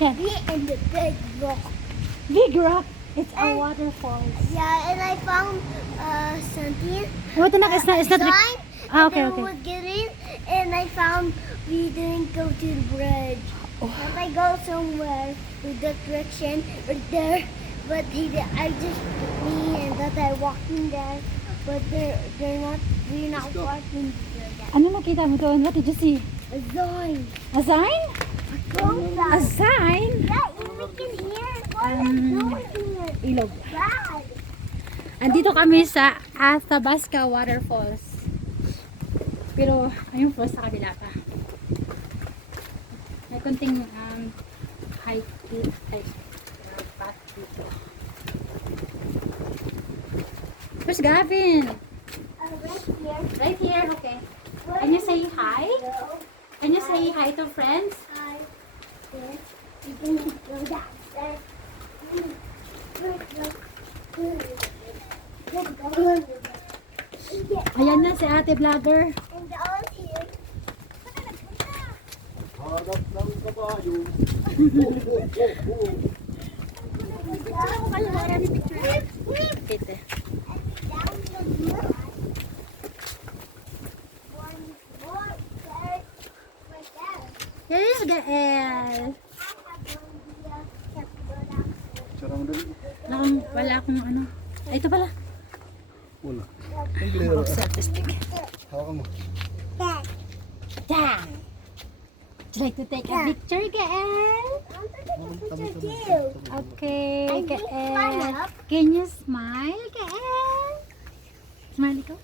Yeah. And the big rock. Big rock. It's a waterfall. Yeah, and I found something. What the heck? It's not Sign. Ah, okay, and then okay. we would get in, and I found we didn't go to the bridge. And I go somewhere with the direction right there, but I just me and that I walking there, but we're not walking there. Ano nakita mo doon? What did you see? A sign. A sign? A sign? Yeah, we can hear. Ilog. Wow. Andito kami sa Athabasca Waterfalls. Pero, ayun falls sa kabila pa. May konting height path dito. Where's Gavin? Right here. Right here, okay. Can you say hi? Can you say hi to friends? Hi. There. You can go downstairs. Ayan na si ate vlogger. And the all here. Harap ng kabayo. Kite. Here's Gael. Sarang dali. Wala akong ano. Ay, ito pala. Wala. Ang clear. Selfie stick. Hawakan mo. Dang! Would you like to take a picture, Gael? Okay, Gael. Can you smile, Gael? Smile ikaw?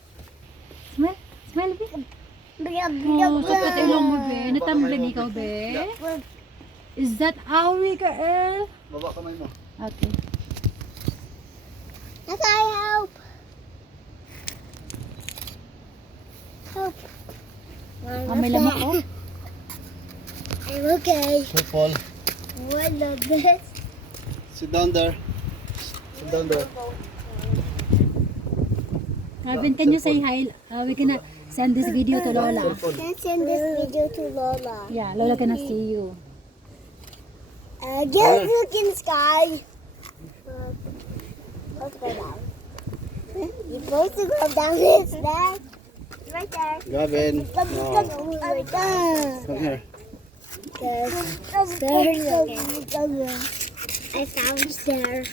Smile? Smile, be? Oh, sapat ilong mo, be. Natambling ikaw, be. Is that Awi, Gael? Baba kamay mo. Okay. Yes, I help. Help. Ah, may lamok, oh. I'm okay. Careful. What of this? Sit down there. Sit down there. Gavin, can you say hi? We're gonna send this video to Lola. Can send this video to Lola. Yeah, Lola gonna see you. Get look in sky. Let's go down. You're supposed to go down this there. Right there. Gavin. Come, No. right there. Come here. Stairs. I found stairs.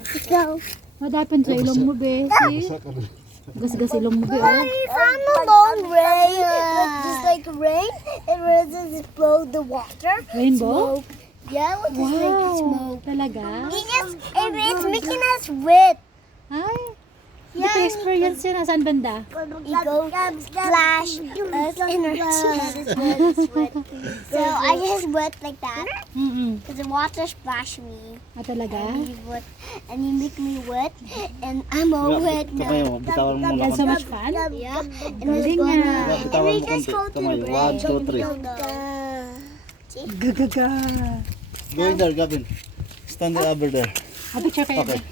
Let's go. What happened sa ilong mo, be? See? Gas-gas ilong mo, be, oh. I found a long rain. Just like rain. It was just explode the water. Rainbow? Smoke. Yeah, it was just like Wow. smoke. Talaga? It's making us wet. Ay, hindi ko experience yun. Saan banda? You go splash us in our chest. So I just wet like that because the water splashed me. Ah, talaga? And you make me wet, and I'm all wet now. Bitawan mo You had so much fun? Yeah, and Galing we're nga. gonna. Bitawan We mo just konti. go to Kamay. the 1, 2, 3. Gagaga. Go in there, Gavin. Stand there over there. Ah, picture kayo. Okay.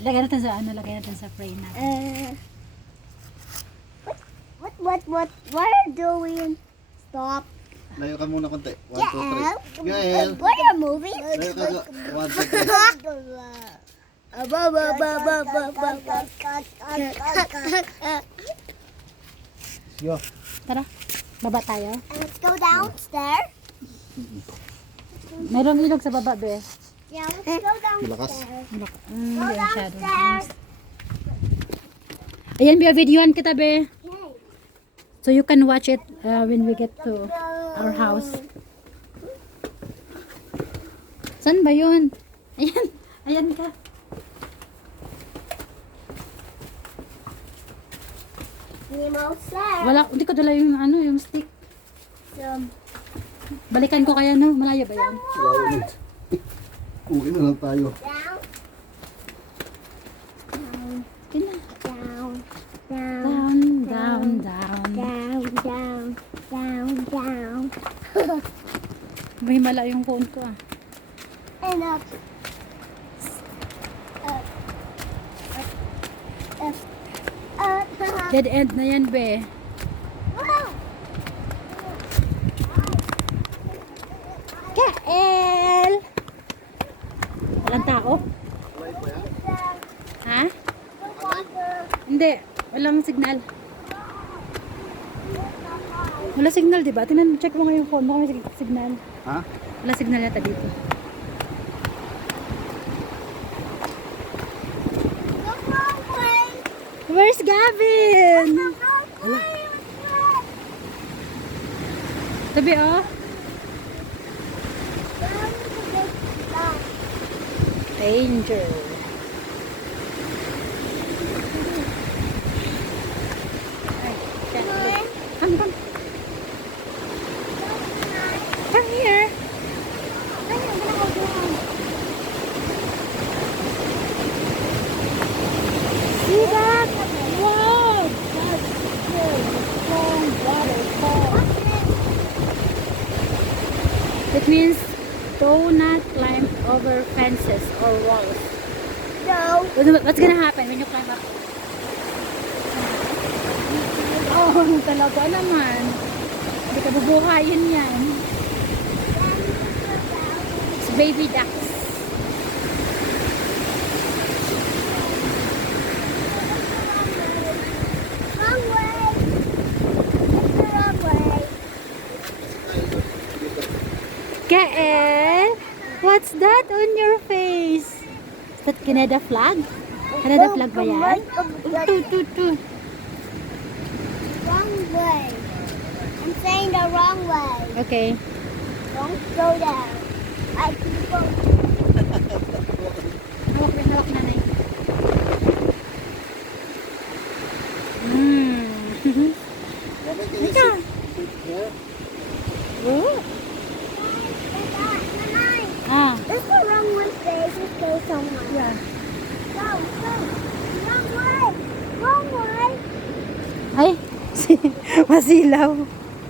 Lagay natin sa ano, lagay natin sa frame natin. What are you doing? Stop. Layo ka muna konti. 1, 2, 3. Gael. What are you moving? Layo ka. 1, 2, 3. Yo. Tara, baba tayo. Let's go downstairs. Mayroong ilog sa baba, be. Yeah, let's go Malakas. downstairs. Hindi Go masyado. downstairs. Ayan, be, videoan kita, be. Yay. So you can watch it when we get to our house. Saan ba yun? Ayan, ayan ka. Nemo said. Wala, hindi ko dala yung ano, yung stick. Balikan ko kaya, no? Malayo ba yan? Layo na. Uwi na lang tayo. Yun na. Down. Down, down, down. Down. May mala yung phone ko, ah. And up. Dead end na yan, be. Kael! Hindi. Walang signal. Wala signal, di ba? Check mo nga yung phone. Baka may signal. Ha? Wala signal yata dito. The wrong way. Where's Gavin? The wrong way. Tabi, oh. Danger. Ay, come, come. Come here. See that? Wow! That's good. Strong waterfall. It means do not climb over fences or walls. No. What's gonna happen when you climb up? Oh, talaga naman. Hindi ka bubuhayin yan. It's baby ducks. Wrong way. It's the wrong way. Kael, what's that on your face? Is that Canada flag? Canada flag ba yan? Tu. Wrong way. I'm saying the wrong way. Okay. Don't go there. I people. Hawak nanay. Ika. Oh. Ah. This is the wrong way, babe. Just go somewhere. Yeah. Go. Wrong way. Wrong way. Ay, masilaw.